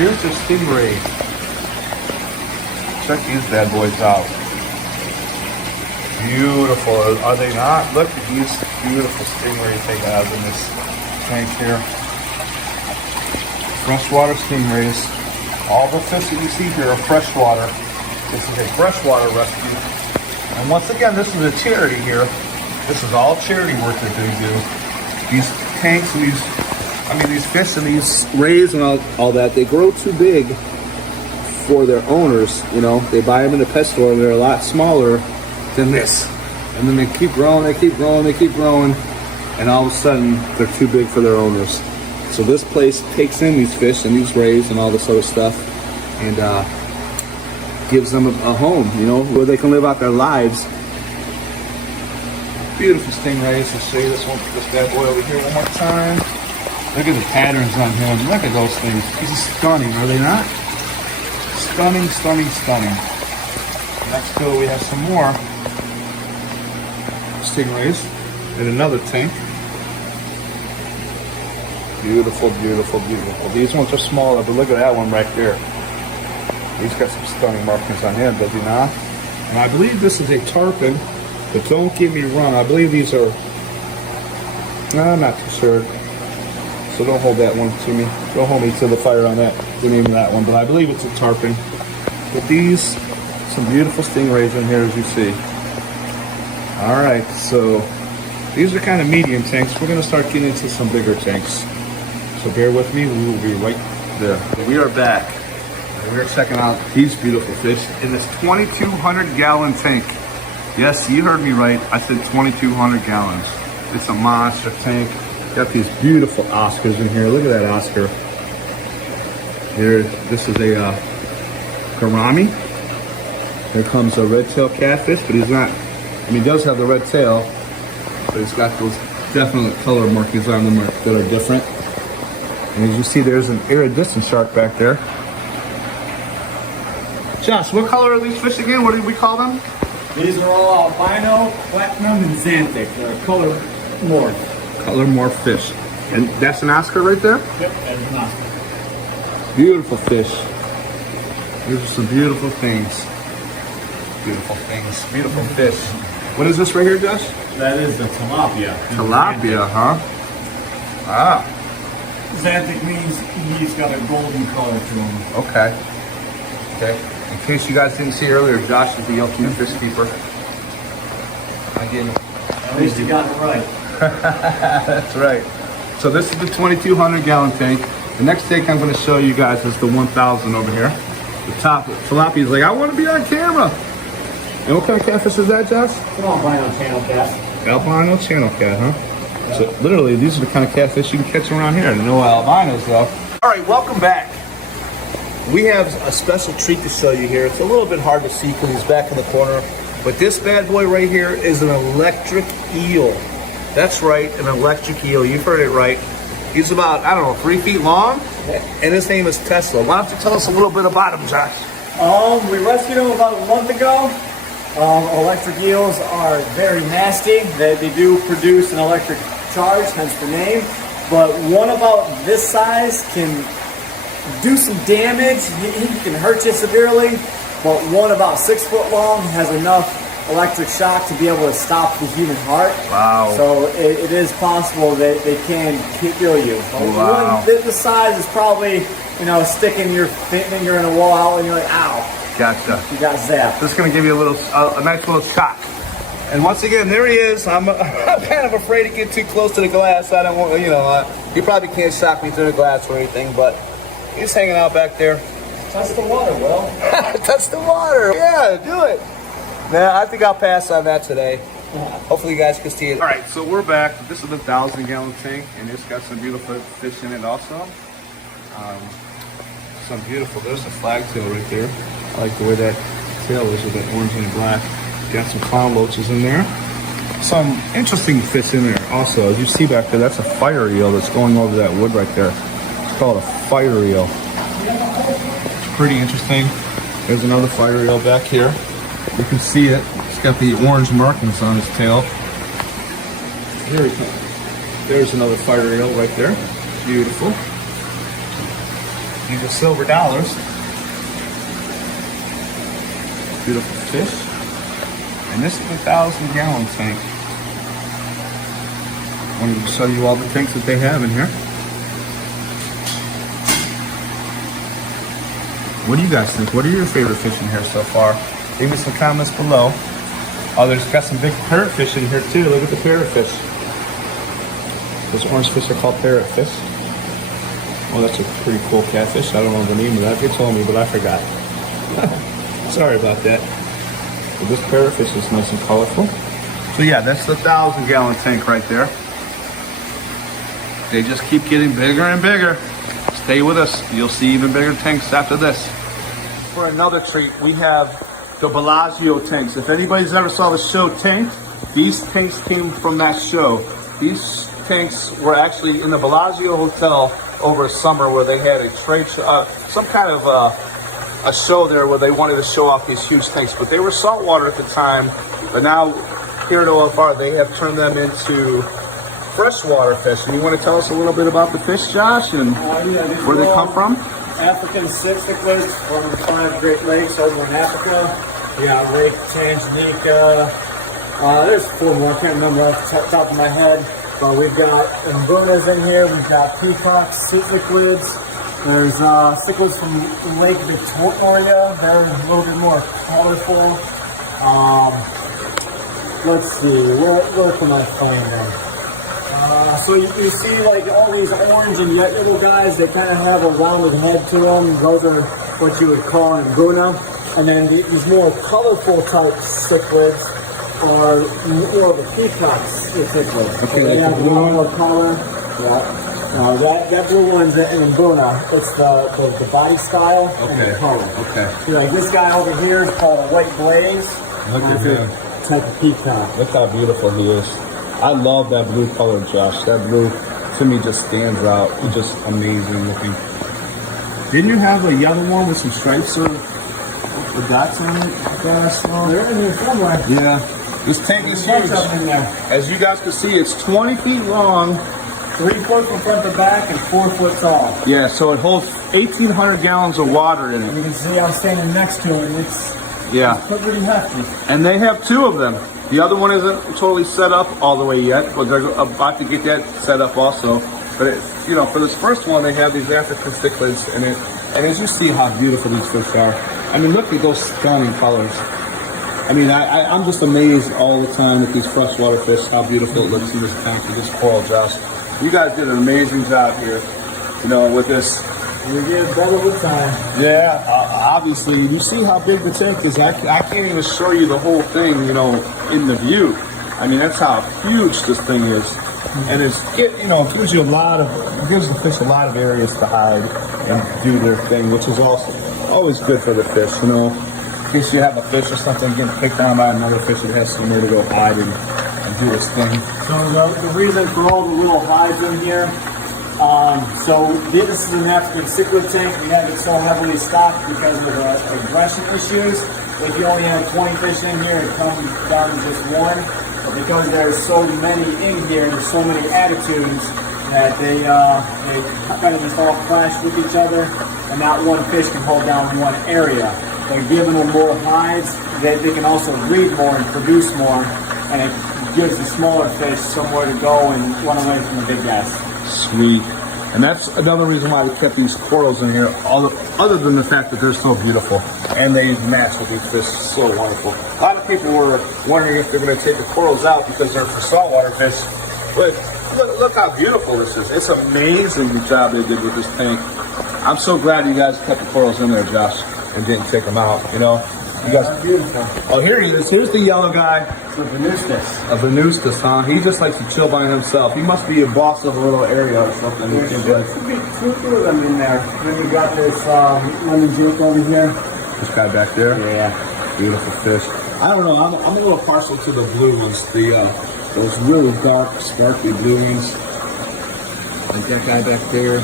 Here's the stingray. Check these bad boys out. Beautiful, are they not? Look at these beautiful stingrays they got in this tank here. Freshwater stingrays. All the fish that you see here are freshwater. This is a freshwater rescue. And once again, this is a charity here. This is all charity work that they do. These tanks and these fish and these rays and all that, they grow too big for their owners. You know, they buy them in the pet store and they're a lot smaller than this. And then they keep growing, they keep growing, they keep growing. And all of a sudden, they're too big for their owners. So this place takes in these fish and these rays and all this other stuff and gives them a home, you know, where they can live out their lives. Beautiful stingrays. Let's show you this bad boy over here one more time. Look at the patterns on him. Look at those things. These are stunning, are they not? Stunning, stunning, stunning. Next to it, we have some more stingrays in another tank. Beautiful, beautiful, beautiful. These ones are smaller, but look at that one right there. He's got some stunning markings on him, does he not? And I believe this is a tarpon, but don't get me wrong. I believe these are, no, I'm not too sure. So don't hold that one to me. Don't hold me to the fire on that, the name of that one, but I believe it's a tarpon. But these, some beautiful stingrays in here as you see. All right, so these are kind of medium tanks. We're gonna start getting into some bigger tanks. So bear with me, we will be right there. We are back. And we're checking out these beautiful fish in this 2,200 gallon tank. Yes, you heard me right. I said 2,200 gallons. It's a monster tank. Got these beautiful Oscars in here. Look at that Oscar. Here, this is a gourami. Here comes a redtail catfish, but he's not, I mean, he does have the red tail, but he's got those definite color markings on them that are different. And as you see, there's an iridescent shark back there. Josh, what color are these fish again? What do we call them? These are all albino, platinum, and xanthic. They're color morph. Color morph fish. And that's an Oscar right there? Yep, that's an Oscar. Beautiful fish. These are some beautiful things. Beautiful things. Beautiful fish. What is this right here, Josh? That is the tilapia. Tilapia, huh? Ah. Xanthic means he's got a golden color to him. Okay. Okay. In case you guys didn't see earlier, Josh is the ultimate fish keeper. Again. At least you got it right. That's right. So this is the 2,200 gallon tank. The next tank I'm going to show you guys is the 1,000 over here. The top tilapia is like, I want to be on camera. And what kind of catfish is that, Josh? It's an albino channel cat. Albino channel cat, huh? So literally, these are the kind of catfish you can catch around here. No albinos, though. All right, welcome back. We have a special treat to show you here. It's a little bit hard to see because he's back in the corner. But this bad boy right here is an electric eel. That's right, an electric eel. You've heard it right. He's about, I don't know, 3 feet long. And his name is Tesla. Why don't you tell us a little bit about him, Josh? We rescued him about a month ago. Electric eels are very nasty. They do produce an electric charge, hence the name. But one about this size can do some damage. He can hurt you severely. But one about 6 foot long has enough electric shock to be able to stop the human heart. Wow. So it is possible that they can kill you. Wow. One the size is probably, you know, sticking your finger in a wall out and you're like, ow. Gotcha. You got zapped. This is going to give you a nice little shock. And once again, there he is. I'm kind of afraid to get too close to the glass. I don't want, you know, he probably can't shock me through the glass or anything, but he's hanging out back there. Touch the water, Will. Touch the water. Yeah, do it. Nah, I think I'll pass on that today. Hopefully you guys can see it. All right, so we're back. This is the 1,000 gallon tank, and it's got some beautiful fish in it also. Some beautiful, there's a flagtail right there. I like the way that tail is with that orange and black. Got some clown loaches in there. Some interesting fish in there also. As you see back there, that's a fire eel that's going over that wood right there. It's called a fire eel. It's pretty interesting. There's another fire eel back here. You can see it. It's got the orange markings on his tail. Here we go. There's another fire eel right there. Beautiful. These are silver dollars. Beautiful fish. And this is a 1,000-gallon tank. I wanted to show you all the tanks that they have in here. What do you guys think? What are your favorite fish in here so far? Leave me some comments below. Oh, there's got some big parrotfish in here too. Look at the parrotfish. Those orange fish are called parrotfish. Oh, that's a pretty cool catfish. I don't know the name of that. They told me, but I forgot. Sorry about that. But this parrotfish is nice and colorful. So yeah, that's the 1,000-gallon tank right there. They just keep getting bigger and bigger. Stay with us. You'll see even bigger tanks after this. For another treat, we have the Bellagio tanks. If anybody's ever saw the show Tank, these tanks came from that show. These tanks were actually in the Bellagio Hotel over summer where they had a trade show, some kind of a show there where they wanted to show off these huge tanks. But they were saltwater at the time, but now here at OFR they have turned them into freshwater fish. And you want to tell us a little bit about the fish, Josh, and where they come from? African cichlids from the 5 Great Lakes over in Africa. We got Lake Tanganyika. There's 4 more. I can't remember off the top of my head. But we've got arowanas in here. We've got peacocks, cichlids. There's cichlids from Lake Victoria. They're a little bit more colorful. Let's see. Where can I find them? So you see like all these orange and yet little guys that kind of have a rounded head to them. Those are what you would call an arowana. And then these more colorful type cichlids are more of the peacocks cichlids. Okay, they have more color. Yeah. That blue one's an arowana. It's the body style and the color. Okay. So like this guy over here is called a white blaze. Look at him. Type of peacock. Look how beautiful he is. I love that blue color, Josh. That blue, to me, just stands out. It's just amazing looking. Didn't you have a yellow one with some stripes or the dots on it? They're in here somewhere. Yeah. This tank is huge. As you guys can see, it's 20 feet long. 3 foot from front to back and 4 foot tall. Yeah, so it holds 1,800 gallons of water in it. You can see I'm standing next to it. It's pretty hefty. And they have 2 of them. The other one isn't totally set up all the way yet, but they're about to get that set up also. But for this first one, they have these African cichlids in it, and as you see how beautiful these fish are. I mean, look at those stunning colors. I mean, I'm just amazed all the time at these freshwater fish, how beautiful it looks in this tank with this coral, Josh. You guys did an amazing job here, with this. We get better with time. Yeah, obviously. You see how big the tank is. I can't even show you the whole thing, in the view. I mean, that's how huge this thing is. And it gives you it gives the fish a lot of areas to hide and do their thing, which is also always good for the fish, In case you have a fish or something getting picked on by another fish, it has somewhere to go hide and do its thing. So the reason for all the little hides in here, so this is an African cichlid tank. We have it so heavily stocked because of aggression issues. If you only have 20 fish in here, it comes down to just 1. But because there's so many in here, there's so many attitudes that they kind of just all clash with each other, and not one fish can hold down one area. By giving them more hides, they can also breed more and produce more, and it gives the smaller fish somewhere to go and run away from the big guys. Sweet. And that's another reason why we kept these corals in here, other than the fact that they're so beautiful. And they match with these fish so wonderful. A lot of people were wondering if they're going to take the corals out because they're for saltwater fish. But look how beautiful this is. It's amazing the job they did with this tank. I'm so glad you guys kept the corals in there, Josh, and didn't take them out, You guys, beautiful. Oh, here he is. Here's the yellow guy. It's a Monstrous. A Monstrous, huh? He just likes to chill by himself. He must be a boss of a little area or something. There should be 2 of them in there. Then we got this lemon juke over here. This guy back there? Yeah. Beautiful fish. I don't know. I'm a little partial to the blue ones. Those really dark, sparkly blue ones. Like that guy back there.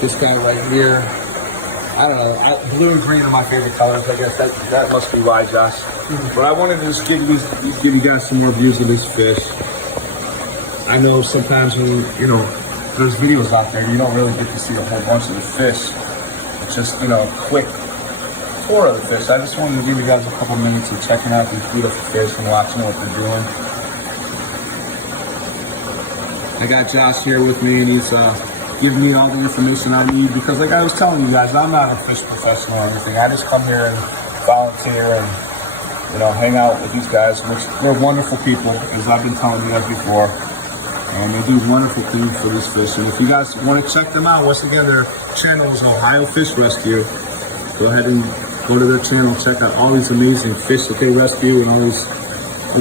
This guy right here. I don't know. Blue and green are my favorite colors. I guess that must be why, Josh. But I wanted to just give you guys some more views of these fish. I know sometimes when there's videos out there, you don't really get to see a whole bunch of the fish. It's just, you know, a quick tour of the fish. I just wanted to give you guys a couple minutes of checking out these beautiful fish and watching what they're doing. I got Josh here with me, and he's giving me all the information I need, because like I was telling you guys, I'm not a fish professional or anything. I just come here and volunteer and, you know, hang out with these guys, which they're wonderful people, as I've been telling you guys before. And they do wonderful things for these fish. And if you guys want to check them out, once again, their channel is Ohio Fish Rescue. Go ahead and go to their channel, check out all these amazing fish that they rescue and all these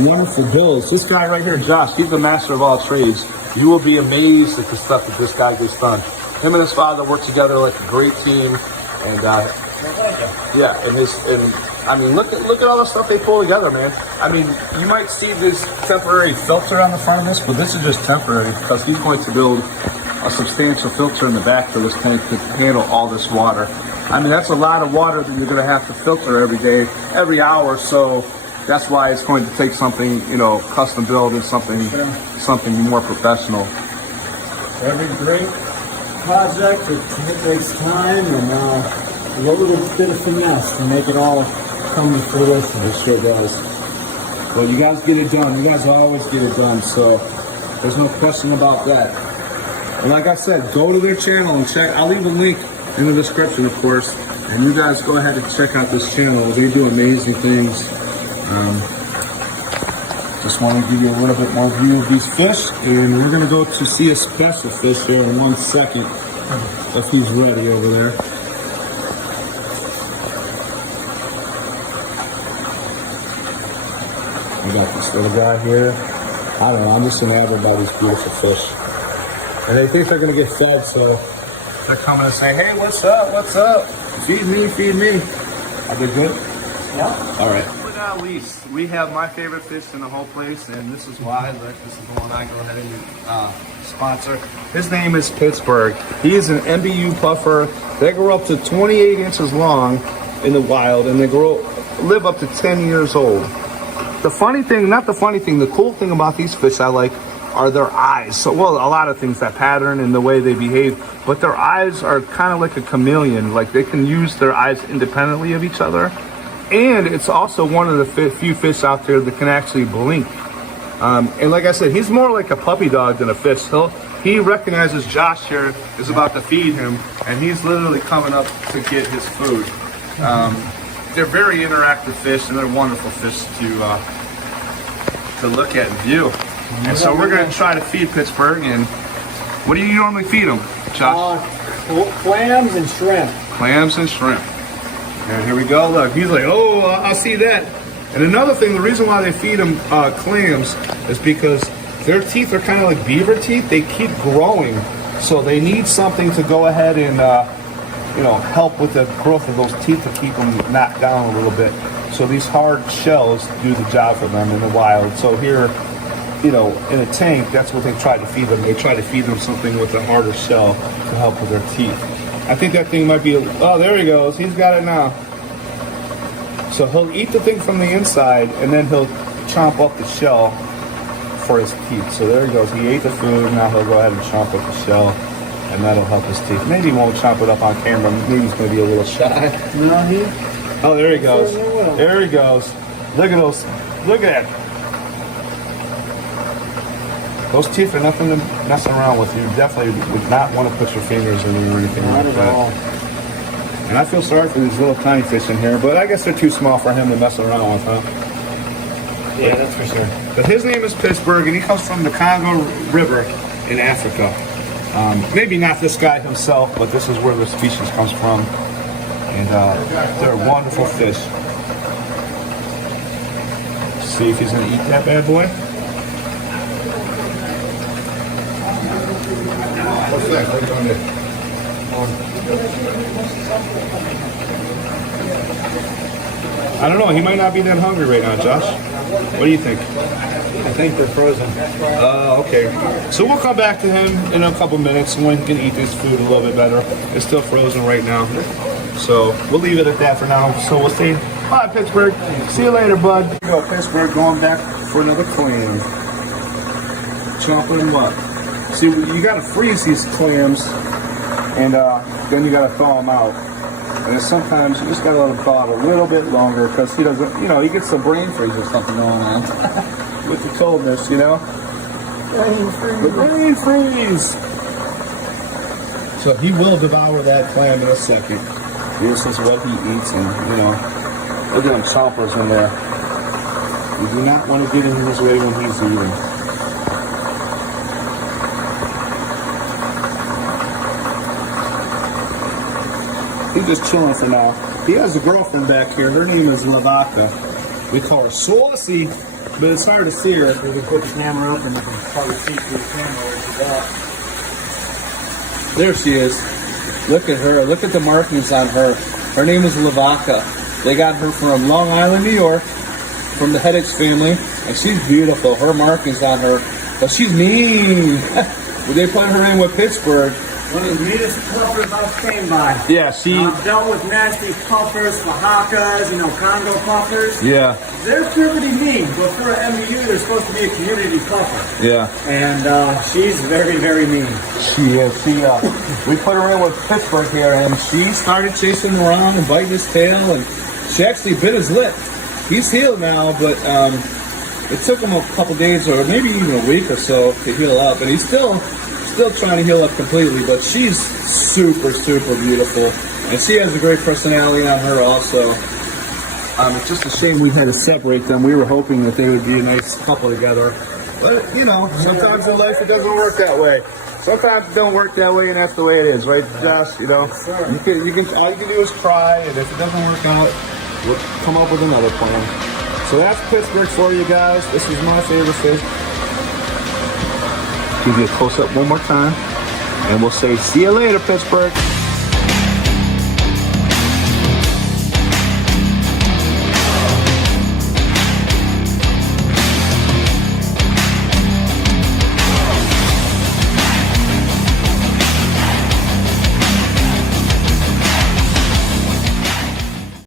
wonderful bills. This guy right here, Josh, he's the master of all trades. You will be amazed at the stuff that this guy gets done. Him and his father work together like a great team. And yeah, and I mean, look at all the stuff they pull together, man. I mean, you might see this temporary filter on the front of this, but this is just temporary because he's going to build a substantial filter in the back for this tank to handle all this water. I mean, that's a lot of water that you're going to have to filter every day, every hour. So that's why it's going to take something, you know, custom built and something more professional. Every great project, it takes time and a little bit of finesse to make it all come to fruition. It sure does. Well, you guys get it done. You guys always get it done, so there's no question about that. And like I said, go to their channel and check. I'll leave a link in the description, of course. And you guys go ahead and check out this channel. They do amazing things. Just want to give you a little bit more view of these fish. And we're going to go to see a special fish here in 1 second, if he's ready over there. We got this little guy here. I don't know, I'm just enamored by these beautiful fish. And they think they're gonna get fed, so they're coming and saying, hey, what's up, what's up? Feed me, feed me. Are they good? Yeah. All right. But not least, we have my favorite fish in the whole place, and this is why, look, this is the one I go ahead and sponsor. His name is Pittsburgh. He is an MBU puffer. They grow up to 28 inches long in the wild, and they live up to 10 years old. The funny thing, not the funny thing, the cool thing about these fish I like are their eyes. So, well, a lot of things, that pattern and the way they behave, but their eyes are kind of like a chameleon. Like, they can use their eyes independently of each other. And it's also one of the few fish out there that can actually blink. And like I said, he's more like a puppy dog than a fish. He recognizes Josh here is about to feed him, and he's literally coming up to get his food. They're very interactive fish, and they're wonderful fish to look at and view. And so we're going to try to feed Pittsburgh. And what do you normally feed them, Josh? Clams and shrimp. Clams and shrimp. And here we go. Look, he's like, oh, I see that. And another thing, the reason why they feed them clams is because their teeth are kind of like beaver teeth. They keep growing, so they need something to go ahead and help with the growth of those teeth to keep them knocked down a little bit. So these hard shells do the job for them in the wild. So here, in a tank, that's what they try to feed them. They try to feed them something with a harder shell to help with their teeth. I think that thing might be, oh, there he goes. He's got it now. So he'll eat the thing from the inside, and then he'll chomp up the shell for his teeth. So there he goes. He ate the food. Now he'll go ahead and chomp up the shell, and that'll help his teeth. Maybe he won't chomp it up on camera. Maybe he's going to be a little shy. No, oh, there he goes. There he goes. Look at those. Look at that. Those teeth are nothing to mess around with. You definitely would not want to put your fingers in them or anything like that. Not at all. And I feel sorry for these little tiny fish in here, but I guess they're too small for him to mess around with, huh? Yeah, that's for sure. But his name is Pittsburgh, and he comes from the Congo River in Africa. Maybe not this guy himself, but this is where the species comes from. And they're wonderful fish. See if he's going to eat that bad boy. What's that? What's on there? I don't know. He might not be that hungry right now, Josh. What do you think? I think they're frozen. Okay. So we'll come back to him in a couple minutes when he can eat this food a little bit better. It's still frozen right now. So we'll leave it at that for now. So we'll see. Bye, Pittsburgh. See you later, bud. Here we go, Pittsburgh, going back for another clam. Chomping him up. See, you gotta freeze these clams, and then you gotta thaw them out. And then sometimes you just gotta let him thaw out a little bit longer because he doesn't, you know, he gets some brain freeze or something going on with the coldness, you know. The brain freeze. So he will devour that clam in a second. This is what he eats, and you know, look at them chompers in there. You do not want to get in his way when he's eating. He's just chilling for now. He has a girlfriend back here. Her name is Lavaka. We call her Saucy, but it's hard to see her. We can put the camera up and you can probably see through the camera where she's at. There she is. Look at her. Look at the markings on her. Her name is Lavaka. They got her from Long Island, New York, from the Heddix family, and she's beautiful. Her markings on her, but she's mean. They put her in with Pittsburgh. One of the meanest puffers I've came by. Yeah, she... I've dealt with nasty puffers, Oaxacas, you know, Congo puffers. Yeah. They're pretty mean, but for an MBU, they're supposed to be a community puffer. Yeah. And she's very, very mean. She is. We put her in with Pittsburgh here, and she started chasing him around and biting his tail, and she actually bit his lip. He's healed now, but it took him a couple days or maybe even a week or so to heal up, and he's still trying to heal up completely, but she's super, super beautiful, and she has a great personality on her also. It's just a shame we had to separate them. We were hoping that they would be a nice couple together, but you know, sometimes in life it doesn't work that way. Sometimes it don't work that way, and that's the way it is, right, Josh? You know, you can all you can do is try, and if it doesn't work out, we'll come up with another plan. So that's Pittsburgh for you guys. This is my favorite fish. Give you a close-up one more time, and we'll say see you later, Pittsburgh.